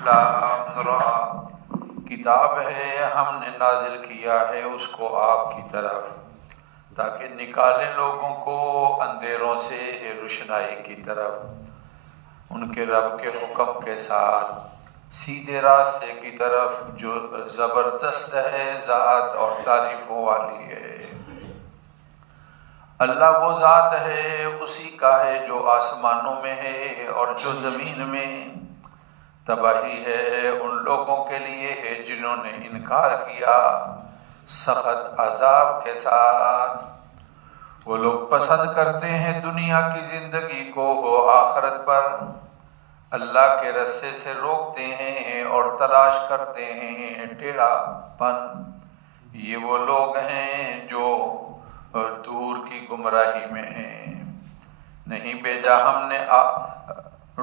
لام را، کتاب ہے ہم نے نازل کیا ہے اس کو آپ کی طرف تاکہ نکالیں لوگوں کو اندھیروں سے روشنائی کی طرف، ان کے رب کے حکم کے ساتھ سیدھے راستے کی طرف جو زبردست ہے ذات اور تعریفوں والی ہے۔ اللہ وہ ذات ہے، اسی کا ہے جو آسمانوں میں ہے اور جو زمین میں۔ تباہی ہے ان لوگوں کے لیے ہے جنہوں نے انکار کیا سخت عذاب کے ساتھ۔ وہ لوگ پسند کرتے ہیں دنیا کی زندگی کو وہ آخرت پر، اللہ کے رستے سے روکتے ہیں اور تلاش کرتے ہیں ٹیڑھا پن۔ یہ وہ لوگ ہیں جو دور کی گمراہی میں ہیں۔ نہیں بھیجا ہم نے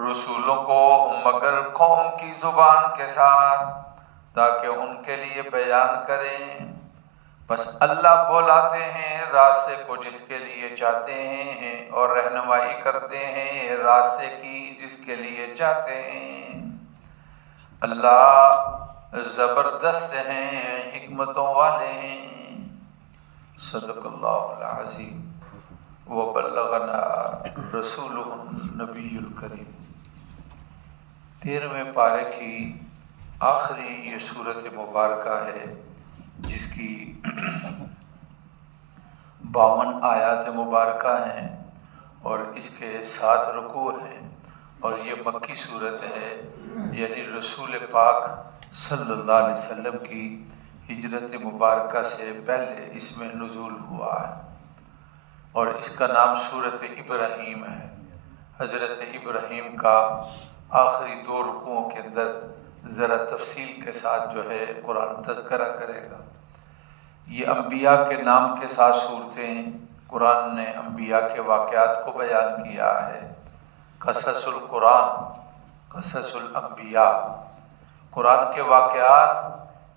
رسولوں کو مگر قوم کی زبان کے ساتھ تاکہ ان کے لیے بیان کریں، بس اللہ بلاتے ہیں راستے کو جس کے لیے چاہتے ہیں اور رہنمائی کرتے ہیں راستے کی جس کے لیے چاہتے ہیں۔ اللہ زبردست ہیں، حکمتوں والے ہیں۔ صدق اللہ العظیم وبلغنا رسولہ النبی الکریم۔ 13ویں پارے کی آخری یہ سورت مبارکہ ہے جس کی 52 آیات مبارکہ ہیں اور اس کے 7 رکوع ہیں، اور یہ مکی صورت ہے، یعنی رسول پاک صلی اللہ علیہ وسلم کی ہجرت مبارکہ سے پہلے اس میں نزول ہوا ہے، اور اس کا نام سورت ابراہیم ہے۔ حضرت ابراہیم کا آخری 2 رکوعوں کے اندر ذرا تفصیل کے ساتھ جو ہے قرآن تذکرہ کرے گا۔ یہ انبیاء کے نام کے ساتھ صورتیں قرآن نے انبیاء کے واقعات کو بیان کیا ہے۔ قصص القرآن، قصص الانبیاء، قرآن کے واقعات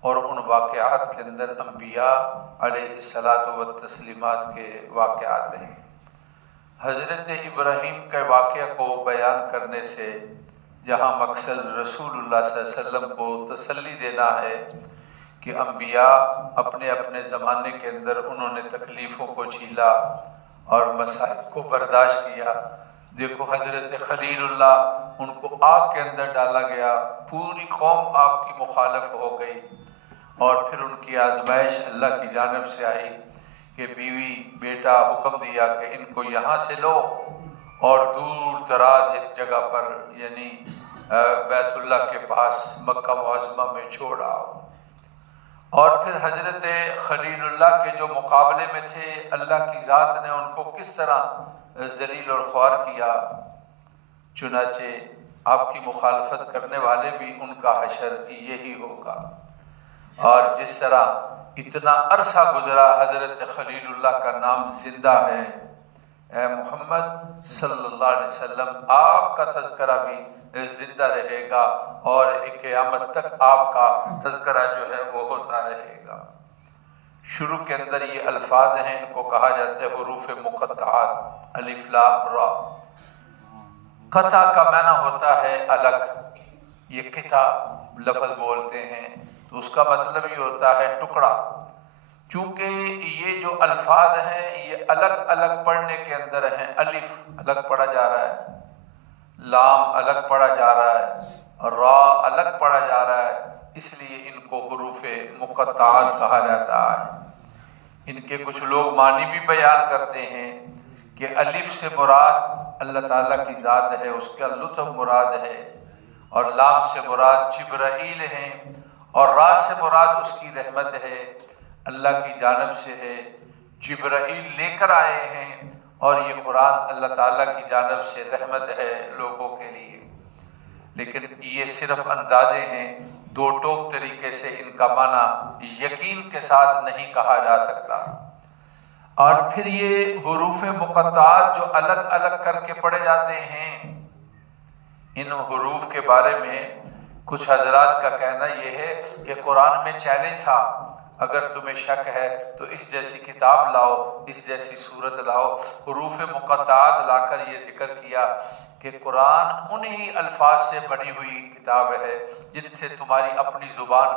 اور ان واقعات کے اندر انبیاء علیہ الصلاۃ والتسلیمات کے واقعات ہیں۔ حضرت ابراہیم کے واقعہ کو بیان کرنے سے جہاں مقصد رسول اللہ صلی اللہ علیہ وسلم کو تسلی دینا ہے کہ انبیاء اپنے اپنے زمانے کے اندر انہوں نے تکلیفوں کو جھیلا اور مصائب کو برداشت کیا۔ دیکھو حضرت خلیل اللہ، ان کو آگ کے اندر ڈالا گیا، پوری قوم آپ کی مخالف ہو گئی، اور پھر ان کی آزمائش اللہ کی جانب سے آئی کہ بیوی بیٹا حکم دیا کہ ان کو یہاں سے لو اور دور دراز ایک جگہ پر یعنی بیت اللہ کے پاس مکہ معظمہ میں چھوڑ آؤ۔ اور پھر حضرت خلیل اللہ کے جو مقابلے میں تھے، اللہ کی ذات نے ان کو کس طرح ذلیل اور خوار کیا۔ چنانچہ آپ کی مخالفت کرنے والے بھی ان کا حشر یہی ہوگا۔ اور جس طرح اتنا عرصہ گزرا حضرت خلیل اللہ کا نام زندہ ہے، اے محمد صلی اللہ علیہ وسلم آپ کا تذکرہ بھی زندہ رہے گا اور قیامت تک آپ کا تذکرہ جو ہے وہ ہوتا رہے گا۔ شروع کے اندر یہ الفاظ ہیں، ان کو کہا جاتا ہے حروف مقطعات، الف لام را۔ قطع کا معنی ہوتا ہے الگ، یہ قطع لفظ بولتے ہیں تو اس کا مطلب یہ ہوتا ہے ٹکڑا۔ چونکہ یہ جو الفاظ ہیں یہ الگ الگ پڑھنے کے اندر ہیں، الف الگ پڑھا جا رہا ہے، لام الگ پڑھا جا رہا ہے، را الگ پڑھا جا رہا ہے، اس لیے ان کو حروف مقطعات کہا جاتا ہے۔ ان کے کچھ لوگ معنی بھی بیان کرتے ہیں کہ الف سے مراد اللہ تعالیٰ کی ذات ہے، اس کا لطف مراد ہے، اور لام سے مراد جبرائیل ہیں، اور را سے مراد اس کی رحمت ہے، اللہ کی جانب سے ہے، جبرائیل لے کر آئے ہیں، اور یہ قرآن اللہ تعالیٰ کی جانب سے رحمت ہے لوگوں کے لیے۔ لیکن یہ صرف اندازے ہیں، دو ٹوک طریقے سے ان کا معنی یقین کے ساتھ نہیں کہا جا سکتا۔ اور پھر یہ حروف مقطعات جو الگ الگ کر کے پڑھے جاتے ہیں، ان حروف کے بارے میں کچھ حضرات کا کہنا یہ ہے کہ قرآن میں چیلنج تھا، اگر تمہیں شک ہے تو اس جیسی کتاب لاؤ، اس جیسی صورت لاؤ۔ حروف مقطعات لا کر یہ ذکر کیا کہ قرآن انہی الفاظ سے بنی ہوئی کتاب ہے جن سے تمہاری اپنی زبان،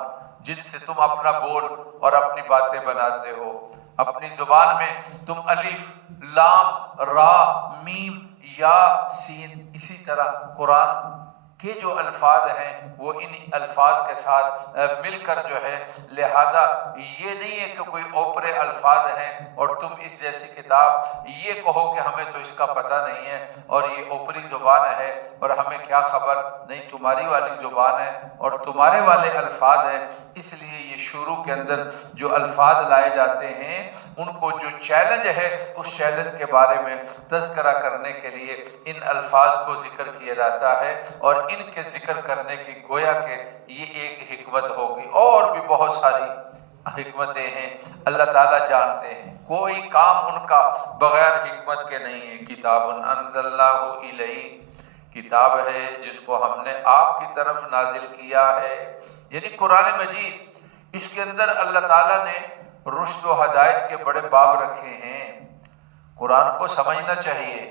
جن سے تم اپنا بول اور اپنی باتیں بناتے ہو۔ اپنی زبان میں تم الف، لام، را، میم، یا، سین، اسی طرح قرآن کے جو الفاظ ہیں وہ ان الفاظ کے ساتھ مل کر جو ہے، لہذا یہ نہیں ہے کہ کوئی اوپرے الفاظ ہیں اور تم اس جیسی کتاب یہ کہو کہ ہمیں تو اس کا پتہ نہیں ہے اور یہ اوپری زبان ہے اور ہمیں کیا خبر، نہیں، تمہاری والی زبان ہے اور تمہارے والے الفاظ ہیں۔ اس لیے یہ شروع کے اندر جو الفاظ لائے جاتے ہیں ان کو جو چیلنج ہے اس چیلنج کے بارے میں تذکرہ کرنے کے لیے ان الفاظ کو ذکر کیا جاتا ہے، اور ان کے ذکر کرنے کی گویا کہ یہ ایک حکمت ہوگی۔ اور بھی بہت ساری حکمتیں ہیں، اللہ تعالیٰ جانتے ہیں، کوئی کام ان کا بغیر حکمت کے نہیں ہے۔ کتاب انزلناہ الیک، کتاب ہے جس کو ہم نے آپ کی طرف نازل کیا ہے، یعنی قرآن مجید۔ اس کے اندر اللہ تعالیٰ نے رشد و ہدایت کے بڑے باب رکھے ہیں۔ قرآن کو سمجھنا چاہیے،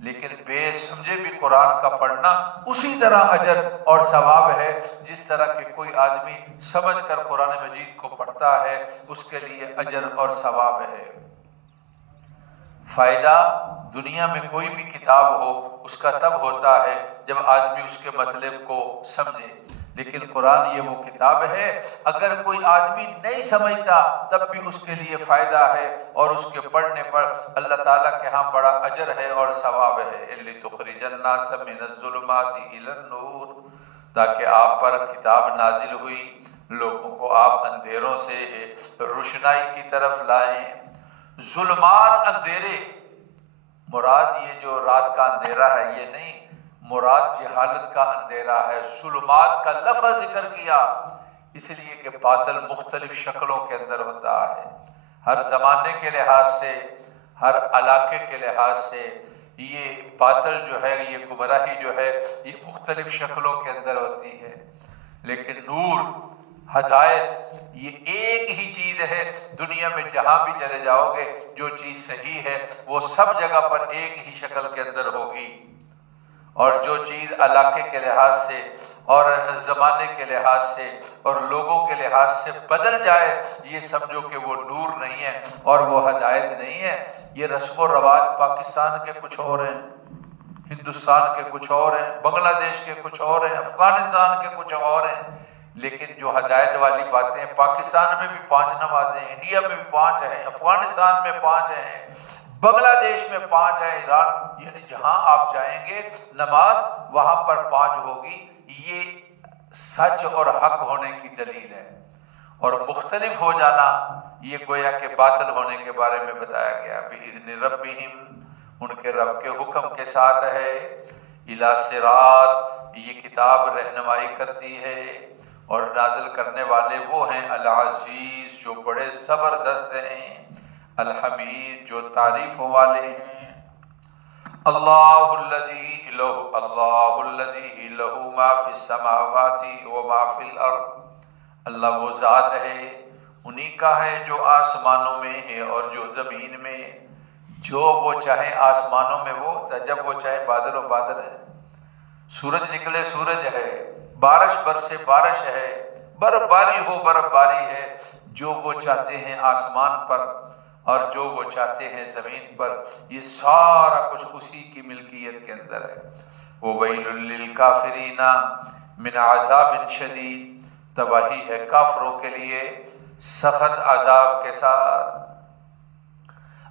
لیکن بے سمجھے بھی قرآن کا پڑھنا اسی طرح اجر اور ثواب ہے جس طرح کہ کوئی آدمی سمجھ کر قرآن مجید کو پڑھتا ہے، اس کے لیے اجر اور ثواب ہے۔ فائدہ دنیا میں کوئی بھی کتاب ہو اس کا تب ہوتا ہے جب آدمی اس کے مطلب کو سمجھے، لیکن قرآن یہ وہ کتاب ہے اگر کوئی آدمی نہیں سمجھتا تب بھی اس کے لیے فائدہ ہے، اور اس کے پڑھنے پر اللہ تعالیٰ کے ہاں بڑا اجر ہے اور ثواب ہے۔ لِتُخْرِجَ النَّاسَ مِنَ الظُّلُمَاتِ إِلَى النُّورِ، تاکہ آپ پر کتاب نازل ہوئی، لوگوں کو آپ اندھیروں سے روشنائی کی طرف لائیں۔ ظلمات، اندھیرے، مراد یہ جو رات کا اندھیرا ہے یہ نہیں، مراد جہالت کا اندھیرا ہے۔ ظلمات کا لفظ ذکر کیا اس لیے کہ باطل مختلف شکلوں کے اندر ہوتا ہے، ہر زمانے کے لحاظ سے، ہر علاقے کے لحاظ سے یہ باطل جو ہے، یہ گمراہی جو ہے، یہ مختلف شکلوں کے اندر ہوتی ہے، لیکن نور، ہدایت، یہ ایک ہی چیز ہے۔ دنیا میں جہاں بھی چلے جاؤ گے جو چیز صحیح ہے وہ سب جگہ پر ایک ہی شکل کے اندر ہوگی، اور جو چیز علاقے کے لحاظ سے اور زمانے کے لحاظ سے اور لوگوں کے لحاظ سے بدل جائے یہ سمجھو کہ وہ نور نہیں ہے اور وہ ہدایت نہیں ہے۔ یہ رسم و رواج پاکستان کے کچھ اور ہیں، ہندوستان کے کچھ اور ہیں، بنگلہ دیش کے کچھ اور ہیں، افغانستان کے کچھ اور ہیں، لیکن جو ہدایت والی باتیں ہیں، پاکستان میں بھی 5 نمازیں ہیں، انڈیا میں بھی 5 ہیں، افغانستان میں 5 ہیں، بنگلہ دیش میں 5 ہیں، ایران، یعنی جہاں آپ جائیں گے نماز وہاں پر 5 ہوگی۔ یہ سچ اور حق ہونے کی دلیل ہے، اور مختلف ہو جانا یہ گویا کہ باطل ہونے کے بارے میں بتایا گیا۔ بِإِذْنِ رَبِّهِمْ، ان کے رب کے حکم کے ساتھ ہے۔ إِلَى صِرَاط، یہ کتاب رہنمائی کرتی ہے، اور نازل کرنے والے وہ ہیں العزیز جو بڑے زبردست ہیں، الحمید جو تعریفوں والے ہیں۔ اللہ الذی لہ ما فی السماوات و ما فی الارض، اللہ وہ ذات ہے، انہی کا ہے جو آسمانوں میں ہے اور جو زمین میں، جو وہ چاہے آسمانوں میں وہ، جب وہ چاہے بادل و بادل ہے، سورج نکلے سورج ہے، بارش برسے بارش ہے، برف باری ہو برف باری ہے، جو وہ چاہتے ہیں آسمان پر اور جو وہ چاہتے ہیں زمین پر، یہ سارا کچھ اسی کی ملکیت کے اندر ہے۔ وَوَيْلٌ لِّلْكَافِرِينَ مِنْ عَذَابٍ شَدِيدٍ، تباہی ہے کافروں کے لیے سخت عذاب کے ساتھ۔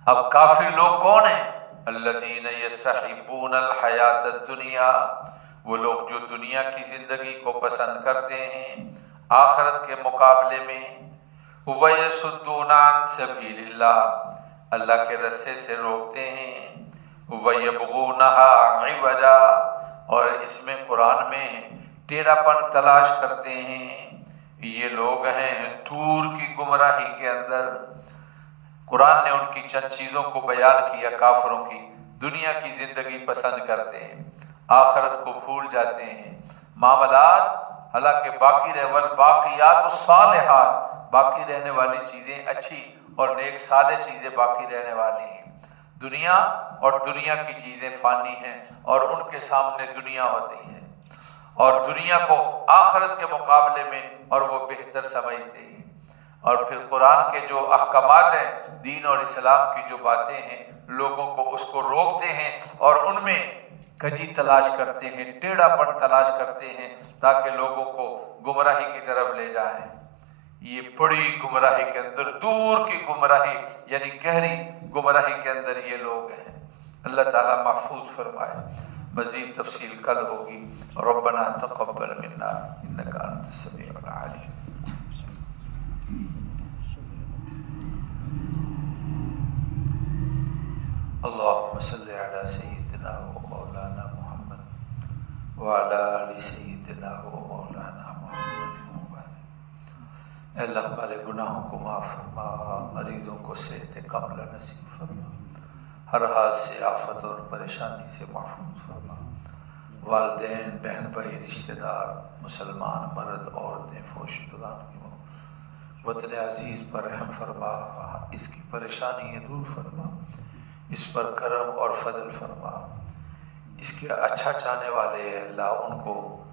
اب کافر لوگ کون ہیں؟ الَّذِينَ يَسْتَحِبُّونَ الْحَيَاةَ الدُّنْيَا، وہ لوگ جو دنیا کی زندگی کو پسند کرتے ہیں آخرت کے مقابلے میں۔ وَيَصُدُّونَ عَن سَبِيلِ اللَّهِ، اللہ کے رستے سے روکتے ہیں۔ وَيَبْغُونَهَا عِوَجًا، اور اس میں قرآن میں ٹیڑھا پن تلاش کرتے ہیں۔ یہ لوگ ہیں دور کی گمراہی کے اندر۔ قرآن نے ان کی چند چیزوں کو بیان کیا، کافروں کی، دنیا کی زندگی پسند کرتے ہیں، آخرت کو بھول جاتے ہیں، معاملات حالانکہ باقی رہے، والباقیات الصالحات، باقی رہنے والی چیزیں اچھی اور نیک صالح چیزیں باقی رہنے والی ہیں۔ دنیا اور دنیا کی چیزیں فانی ہیں اور ان کے سامنے دنیا ہوتی ہے، اور دنیا کو آخرت کے مقابلے میں اور وہ بہتر سمجھتے ہیں۔ اور پھر قرآن کے جو احکامات ہیں، دین اور اسلام کی جو باتیں ہیں، لوگوں کو اس کو روکتے ہیں اور ان میں کجی تلاش کرتے ہیں، ٹیڑھا پن تلاش کرتے ہیں تاکہ لوگوں کو گمراہی کی طرف لے جائیں۔ یہ بڑی گمراہی کے اندر، دور کی گمراہی یعنی گہری گمراہی کے اندر یہ لوگ ہیں۔ اللہ تعالیٰ محفوظ فرمائے۔ مزید تفصیل کل ہوگی۔ ربنا تقبل منا انک انت السمیع العلیم۔ اللهم صل على سيدنا ومولانا محمد وعلى آل سيدنا ومولانا محمد وبارك۔ اے اللہ ہمارے گناہوں کو معاف فرما، مریضوں کو صحت کاملہ نصیب فرما، ہر حال سے آفت اور پریشانی سے محفوظ فرما۔ والدین، بہن بھائی، رشتہ دار، مسلمان مرد عورتیں، فوش دگان کی وطن عزیز پر رحم فرما، اس کی پریشانی دور فرما، اس پر کرم اور فضل فرما۔ اس کے اچھا چاہنے والے اللہ ان کو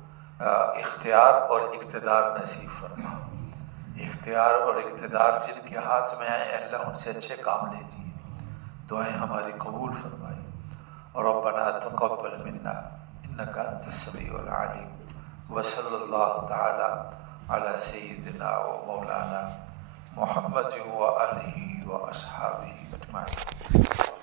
اختیار اور اقتدار نصیب فرما۔ اختیار اور اقتدار جن کے ہاتھ میں آئے اللہ ان سے اچھے کام لیجیے۔ دعائیں ہماری قبول فرمائی۔ اور ربنا تقبل منا انک انت السمیع العلیم۔ وصلی اللہ تعالی علی سیدنا و مولانا محمد و آلہ و اصحابہ اجمعین۔